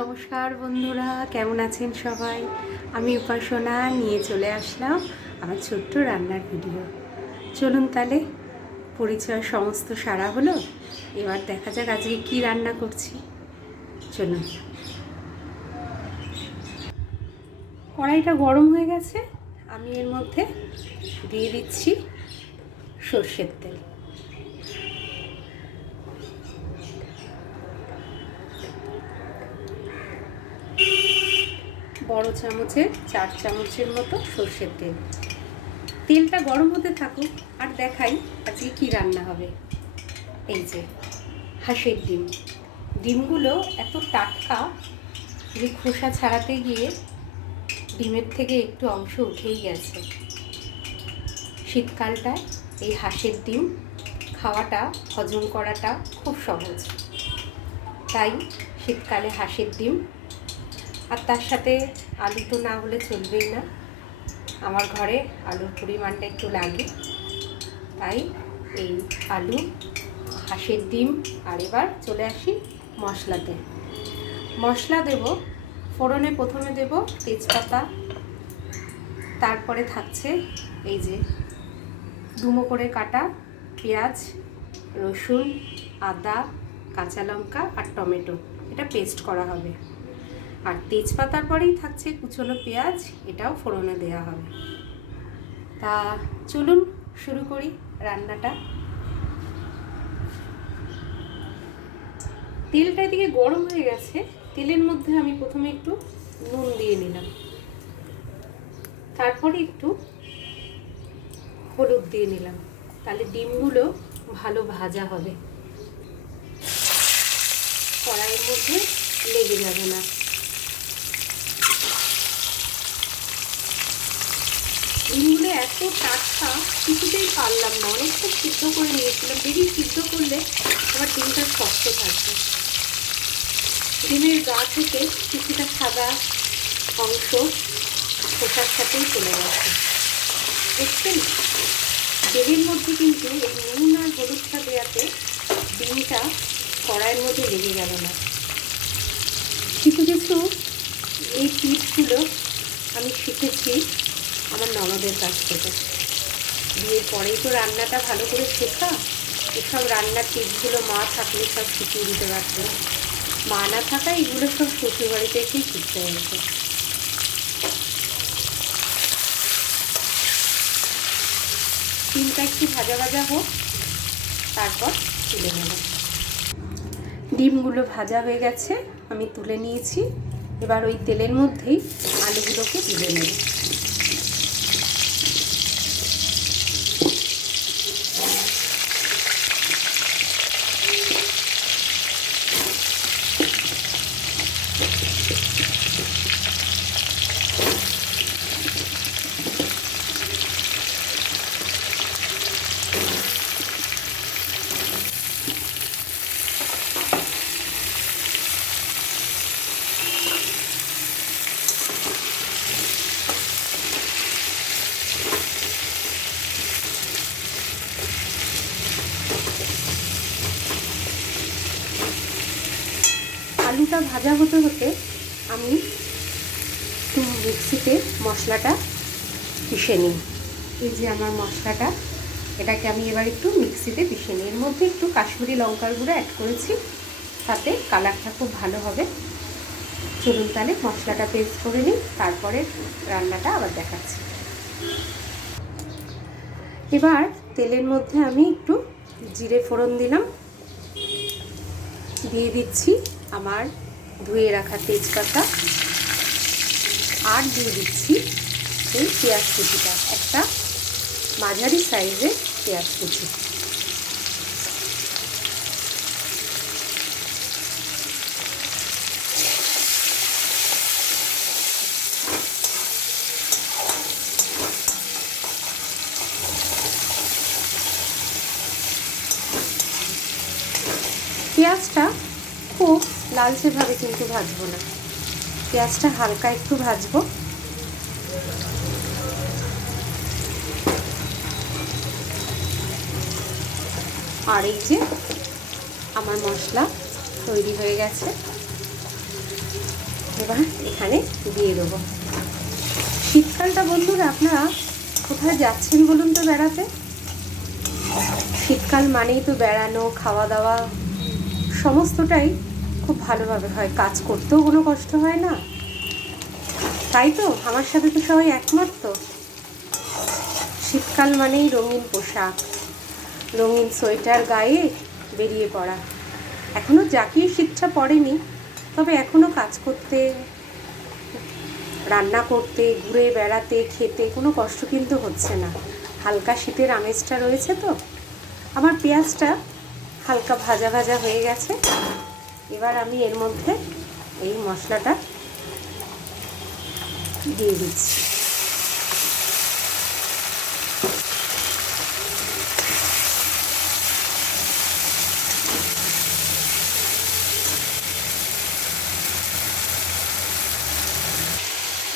নমস্কার বন্ধুরা, কেমন আছেন সবাই? আমি উপাসনা নিয়ে চলে আসলাম আমার ছোট্ট রান্নার ভিডিও চলুন তাহলে পরিচয় সমস্ত সারা হলো, এবার দেখা যাক আজকে কি রান্না করছি। চলুন। কড়াইটা গরম হয়ে গেছে, আমি এর মধ্যে দিয়ে দিচ্ছি সর্ষের তেল। বড় চামচের চার চামচের মতো সর্ষের তেল। তেলটা গরম হতে থাকুক, আর দেখাই আজকে কি রান্না হবে। এই যে, হাঁসের ডিম। ডিমগুলো এত টাটকা যে খোসা ছাড়াতে গিয়ে ডিমের থেকে একটু অংশ উঠেই গেছে। শীতকালটায় এই হাঁসের ডিম খাওয়াটা, হজম করাটা খুব সহজ। তাই শীতকালে হাঁসের ডিম আর তার সাথে আলু তো না হলে চলবেই না। আমার ঘরে আলুর পরিমাণটা একটু লাগে। তাই এই আলু, হাঁসের ডিম আর এবার চলে আসি মশলাতে। মশলা দেব, ফোড়নে প্রথমে দেব তেজপাতা, তারপরে থাকছে এই যে ডুমো করে কাটা পেঁয়াজ, রসুন, আদা, কাঁচা লঙ্কা আর টমেটো। এটা পেস্ট করা হবে। আর তেজপাতার পরেই থাকছে কুচনো পেঁয়াজ, এটাও ফোড়নে দেওয়া হবে। তা চলুন শুরু করি রান্নাটা। তেলটা এদিকে গরম হয়ে গেছে, তেলের মধ্যে আমি প্রথমে একটু নুন দিয়ে নিলাম। তারপরে একটু হলুদ দিয়ে নিলাম। তাহলে ডিমগুলো ভালো ভাজা হবে। কড়াইয়ের মধ্যে লেগে যাবে না ডিমগুলো এত টাটকা কিছুতেই পারলাম না। অনেকটা সিদ্ধ করে নিয়েছিলাম। বেশি সিদ্ধ করলে আমার ডিমটা শক্ত থাকবে। ডিমের গা থেকে কিছুটা সাদা অংশ খোসার সাথেই চলে গেছে। দেখছেন? তেলের মধ্যে কিন্তু এই নুন আর হলুদটা দেওয়াতে ডিমটা কড়াইয়ের মধ্যে লেগে গেল না। কিছু কিছু এই টিপসগুলো আমি শিখেছি। আমার ননদের কাছ থেকে। বিয়ের পরেই তো রান্নাটা ভালো করে শেখা। এসব রান্নার টিপসগুলো মা থাকলে সব শিখিয়ে দিতে পারতো। মা না থাকা এগুলো সব শ্বশুর বাড়িতে এসেই শিখতে হয়েছে। ডিমটা একটু ভাজা ভাজা হোক, তারপর তুলে নেব। ডিমগুলো ভাজা হয়ে গেছে, আমি তুলে নিয়েছি। এবার ওই তেলের মধ্যেই আলুগুলোকে তুলে নেব। আলুটা ভাজা হতে হতে আমি একটু মিক্সিতে মশলাটা পিষে নিই। এই যে আমার মশলাটা, এটাকে আমি এবার একটু মিক্সিতে পিষে নিই। এর মধ্যে একটু কাশ্মীরি লঙ্কার গুঁড়ো অ্যাড করেছি, তাতে কালারটা খুব ভালো হবে। চলুন তাহলে মশলাটা পেস্ট করে নিই, তারপরে রান্নাটা আবার দেখাচ্ছি। এবার তেলের মধ্যে আমি একটু জিরে ফোড়ন দিলাম। দিয়ে দিচ্ছি আমার ধুয়ে রাখা তেজপাতা। আর দিয়ে দিচ্ছি এই পেঁয়াজ কুচিটা একটা মাঝারি সাইজের পেঁয়াজ কুচি পেঁয়াজটা খুব লালচেভাবে কিন্তু ভাজবো না। পেঁয়াজটা হালকা একটু ভাজবো। আর এই যে আমার মশলা তৈরি হয়ে গেছে। এবার এখানে দিয়ে দেবো। শীতকালটা বন্ধুরা আপনারা কোথায় যাচ্ছেন বলুন তো বেড়াতে? শীতকাল মানেই তো বেড়ানো, খাওয়া দাওয়া, সমস্তটাই খুব ভালোভাবে হয়, কাজ করতেও কোনো কষ্ট হয় না। তাই তো, আমার সাথে তো সবাই একমত তো। শীতকাল মানেই রঙিন পোশাক, রঙিন সোয়েটার গায়ে বেরিয়ে পড়া। এখনও জাকিয়ে শীতটা পড়েনি তবে এখনও কাজ করতে, রান্না করতে, ঘুরে বেড়াতে, খেতে কোনো কষ্ট কিন্তু হচ্ছে না। হালকা শীতের আমেজটা রয়েছে তো। আমার পেঁয়াজটা হালকা ভাজা ভাজা হয়ে গেছে। এবার আমি এর মধ্যে এই মশলাটা দিয়ে দিচ্ছি।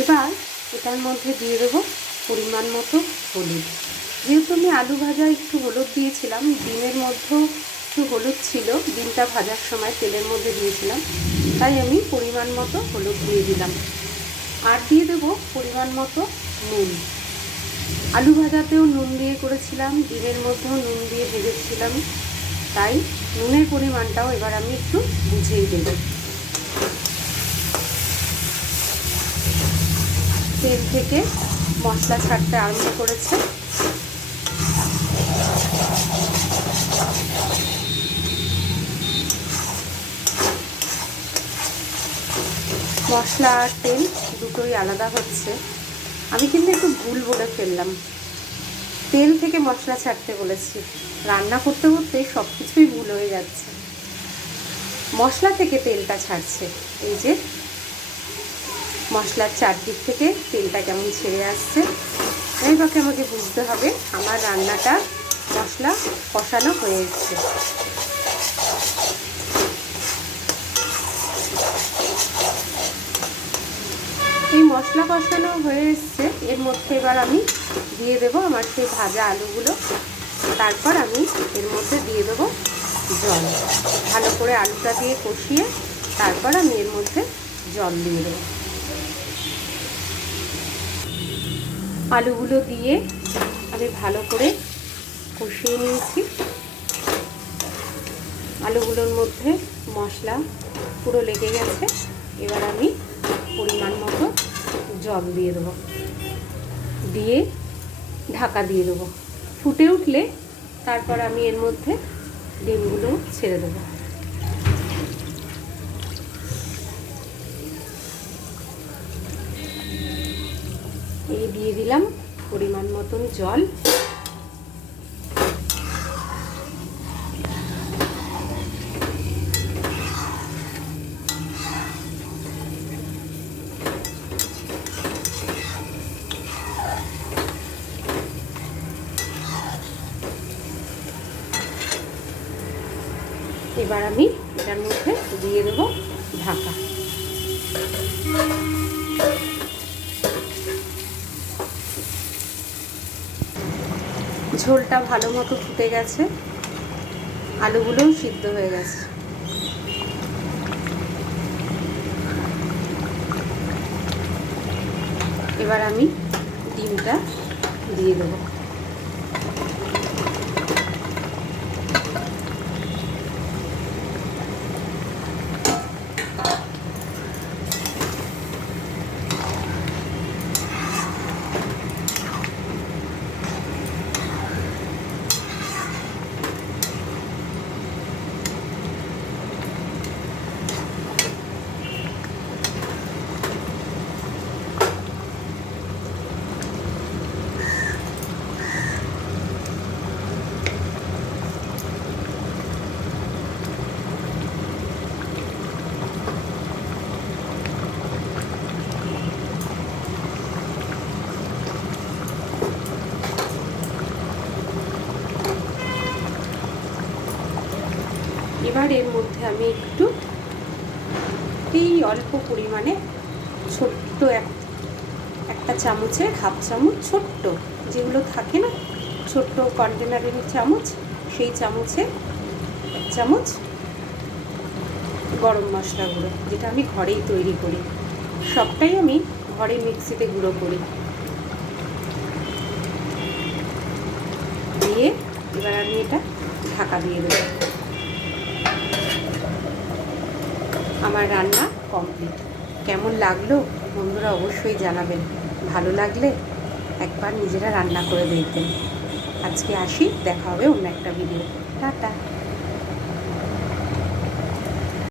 এবার এটার মধ্যে দিয়ে দেবো পরিমাণ মতো হলুদ। যেহেতু আমি আলু ভাজা একটু হলুদ দিয়েছিলাম, ডিমের মধ্যেও একটু হলুদ ছিল, ডিমটা ভাজার সময় তেলের মধ্যে দিয়েছিলাম। তাই আমি পরিমাণ মতো হলুদ দিয়ে দিলাম। আর দিয়ে দেবো পরিমাণ মতো নুন। আলু ভাজাতেও নুন দিয়ে করেছিলাম, ডিমের মধ্যেও নুন দিয়ে ভেজেছিলাম। তাই নুনের পরিমাণটাও এবার আমি একটু বুঝিয়ে দেবো। তেল থেকে মশলা ছাড়তে আরম্ভ করেছে। মশলা আর তেল দুটোই আলাদা হচ্ছে। আমি কিন্তু একটু ভুল বলে ফেললাম। তেল থেকে মশলা ছাড়তে বলেছি। রান্না করতে করতে সব কিছুই ভুল হয়ে যাচ্ছে। মশলা থেকে তেলটা ছাড়ছে। এই যে মশলার চারদিক থেকে তেলটা কেমন ছেড়ে আসছে। এইভাবে আমাকে বুঝতে হবে। আমার রান্নাটা মশলা কষানো হয়ে এসছে এই মশলা কষানো হয়ে এসছে। এর মধ্যে এবার আমি দিয়ে দেবো আমার সেই ভাজা আলুগুলো। তারপর আমি এর মধ্যে দিয়ে দেবো জল। ভালো করে আলুটা দিয়ে কষিয়ে তারপর আমি এর মধ্যে জল দিয়ে দেবো। আলুগুলো দিয়ে আমি ভালো করে কষিয়ে নিয়েছি। আলুগুলোর মধ্যে মশলা পুরো লেগে গেছে। এবার আমি জল দিয়ে দেবো। দিয়ে ঢাকা দিয়ে দেবো। ফুটে উঠলে তারপর আমি এর মধ্যে ডিমগুলো ছেড়ে দেবো। এই দিয়ে দিলাম পরিমাণ মতন জল। এবার আমি এটার মধ্যে দিয়ে দেবো ঢাকা। ঝোলটা ভালো মতো ফুটে গেছে, আলুগুলোও সিদ্ধ হয়ে গেছে। এবার আমি ডিমটা দিয়ে দেবো এবার এর মধ্যে আমি একটু এই অল্প পরিমাণে ছোট্ট এক, একটা চামচের হাফ চামচ ছোট্ট, যেগুলো থাকে না, ছোট্ট কন্টেনারের চামচ, সেই চামচে এক চামচ গরম মশলা গুঁড়ো, যেটা আমি ঘরেই তৈরি করি। সবটাই আমি ঘরে মিক্সিতে গুঁড়ো করি। দিয়ে এবার আমি এটা ঢাকা দিয়ে দেবো। আমার রান্না কমপ্লিট কেমন লাগল? বন্ধুরা অবশ্যই জানাবেন। ভালো লাগলে একবার নিজেরা রান্না করে দেখবেন। আজকে আসি, দেখা হবে অন্য একটা ভিডিও টাটা।